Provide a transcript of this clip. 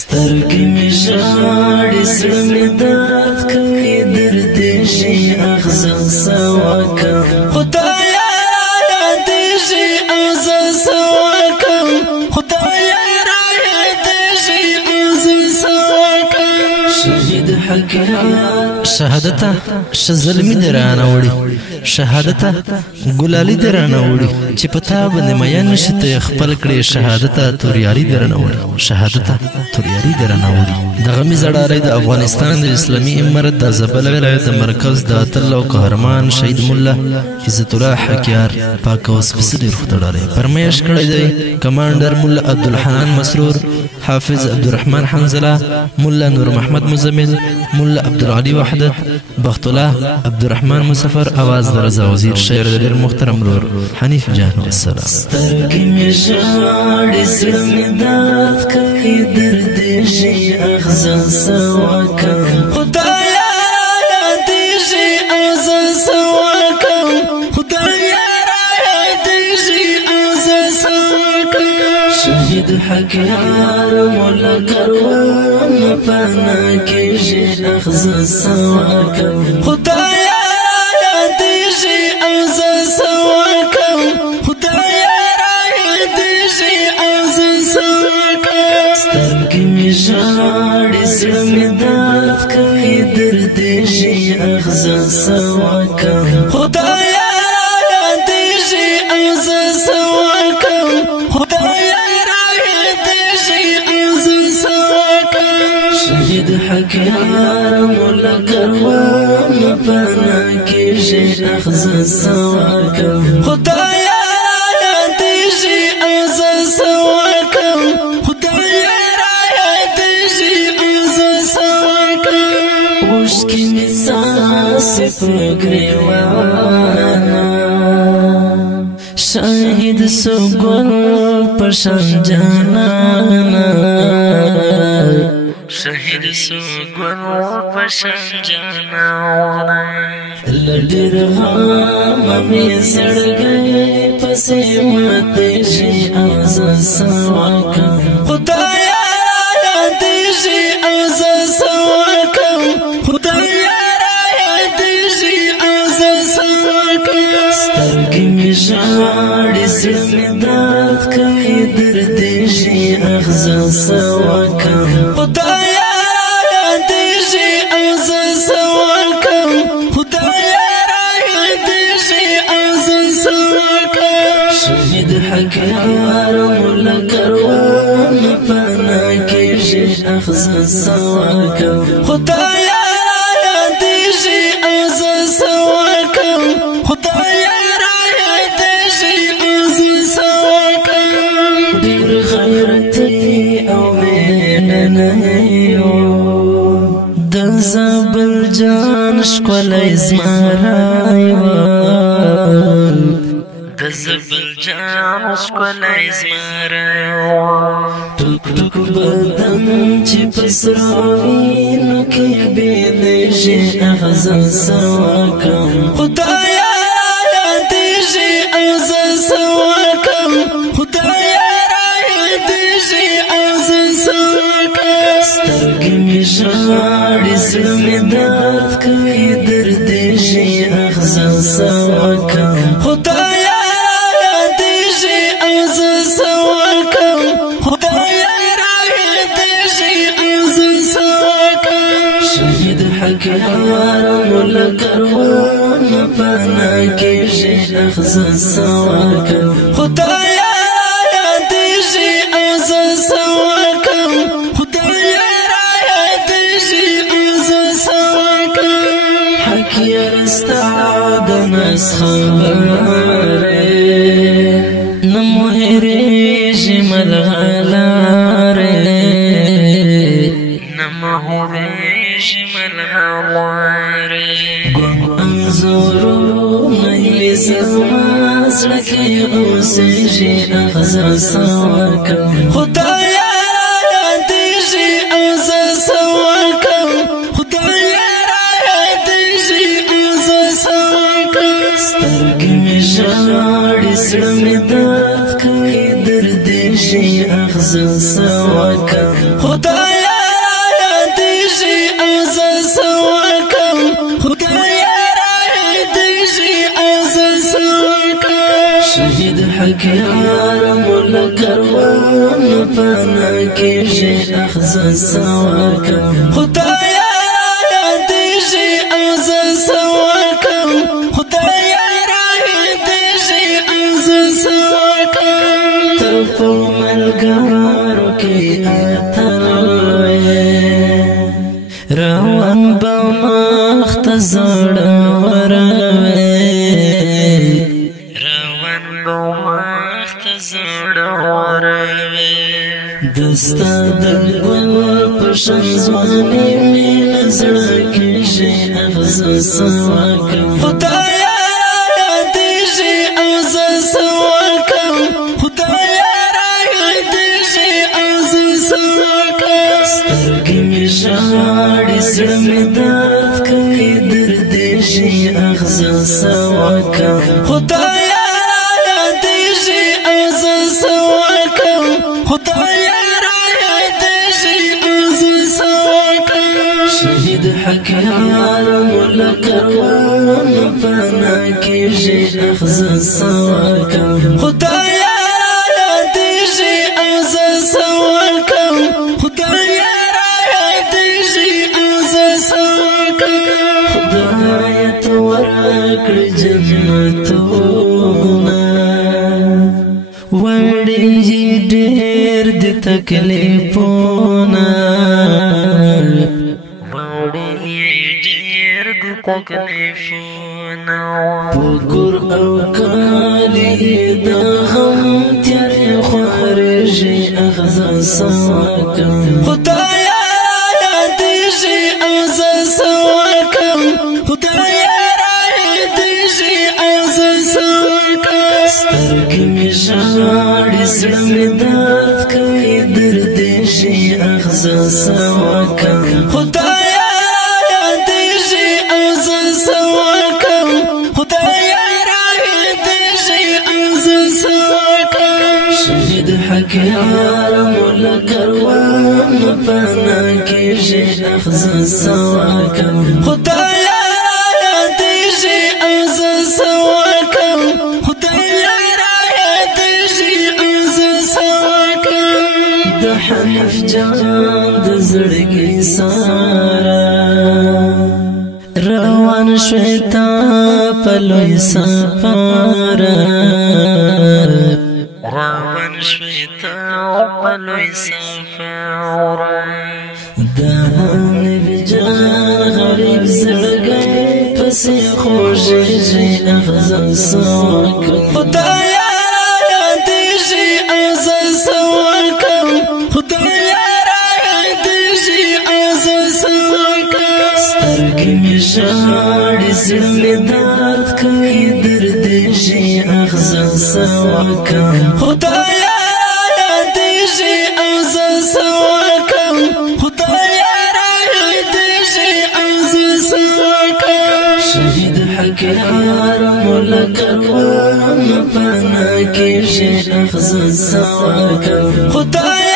سترګې مې ژاړي زړه مې درد کوي درد شي اغزه سواکم خدایا دې شي اغزه سواکم خدایا دې شي اغزه سواکم شهید حکایت شهادته شزلمی درانه وړي شهادته ګلالي درانه وړي چې پتا باندې میا نشته خپل کړي شهادته توریاري درانه وړي شهادته توریاري درانه وړي دغه می زړاري د افغانستان د اسلامي امارت د زبل ولایت مرکز د اتل او قهرمان شهید مولا عزت الله حکیار پاک اوس فسدي روختړاره پرمیش کړی دی کمانډر مولا عبدالحنان مسرور حافظ عبدالرحمن حنزله مولا نور محمد مزمل مولا عبدالعلي وحدت بخت الله عبدالرحمن مسافر आवाज درزا وزیر شعر دیر محترم رور حنیف جان والسلام سترګې مې ژاړي زړه مې درد کوي درد شي اغزه سواکم خدایا دې شي اغزه سواکم خدایا دې شي اغزه سواکم شهید حکیار مولا کروان پانا کېږي اغزه سواکم خدایا ژاړي زړه مې درد کوي درد شي اغزه سواکم خدایا دې شي اغزه سواکم خدایا دې شي اغزه سواکم شهید حکیار مولا کروان پانا کېږي اغزه سواکم خدایا دې شي اغزه سواکم Ushki mi saasi pagriwana Shahid sugul pashan janana Shahid sugul pashan janana Ladir ghama mi zad gaye pase mate shi aza sawakam Khudaya de shi aza sawakam سترګې مې ژاړي زړه مې درد کوي درد شي اغزه سواکم خدایا دې شي اغزه سواکم خدایا دې شي اغزه سواکم شهید حکیار مولا کروان پانا کېږي اغزه سواکم خدایا زبل جان شکولای زمارایوال د زبل جان شکولای زمارایوال ټوک ټوک بدن چې پسروینو کې بې شي اغزه سواکم خدایا دې شي اغزه سواکم خدایا دې شي اغزه سواکم سترګې مې ژاړي زړه مې درد کوي درد شي اغزه سواکم خدایا دې شي اغزه سواکم خدایا دې شي اغزه سواکم شهید حکیار مولا کروان پانا کېږي اغزه سواکم خدایا دې شي اغزه سواکم خدایا دنس خبره نمو هریجی ملغلاره نمو هریجی ملغلاره گم انزورو نهی زماز لکی اوسیجی اغزه سواکم خدایا دیجی اغزه سواکم خدایا سترګې مې ژاړي زړه مې درد کوي درد شي اغزه سواکم خدایا را دیشی از سوکم خدایا را دیشی از سوکم شهید حکیار مولا کروان پانا کیشی اخذ سوکم خدایا را دیشی از سوکم خدایا را دیشی از سوکم ترپو ملگارو کی روان بمخت زړوروي روان بمخت زړوروي دستا د ګل پشن ځواني مين زړه کې شي اغز سواکم خدایا دې شي اغز سواکم خدایا دې شي اغز سواکم سترګې مې ژاړي زړه مې درد کوي درد شي اغز سواکم خدایا دې شي اغز سواکم خدایا شهید حکیار مولا کروان پانا کیجی اخذ سواکم خدایا دیجی اخذ سواکم خدایا دیجی اخذ سواکم خدایا تو ورکر جنتونا وڑی دیر دی تکلیفونا پکر او کالی دا غم تیاری خوارجی اغز سواکم خدایا دیجی اغز سواکم خدایا دیجی اغز سواکم سترگی می ژاړي زړه می درد کوي درد شي اغز سواکم خدایا شهید حکیار مولا کروان پانا کیجی اخذ سواکم خدایا دیجی اخذ سواکم خدایا دیجی اخذ سواکم د حنیف جان د زړګي سارا روان شویتا پلوی سفارا روان شویتا پلوی سفارا دهان بجان غریب زړګي پسې خوږېږي اغز سواکم خدایا دیجی اغز سواکم خدایا دیجی اغز سواکم سترګې مې ژاړي زړه مې درد کوي درد شي اغز سواکم خدایا دیجی اغز سواکم خدایا دیجی اغز سواکم شهید حکیار مولا کروان پانا کیجی اغز سواکم خدایا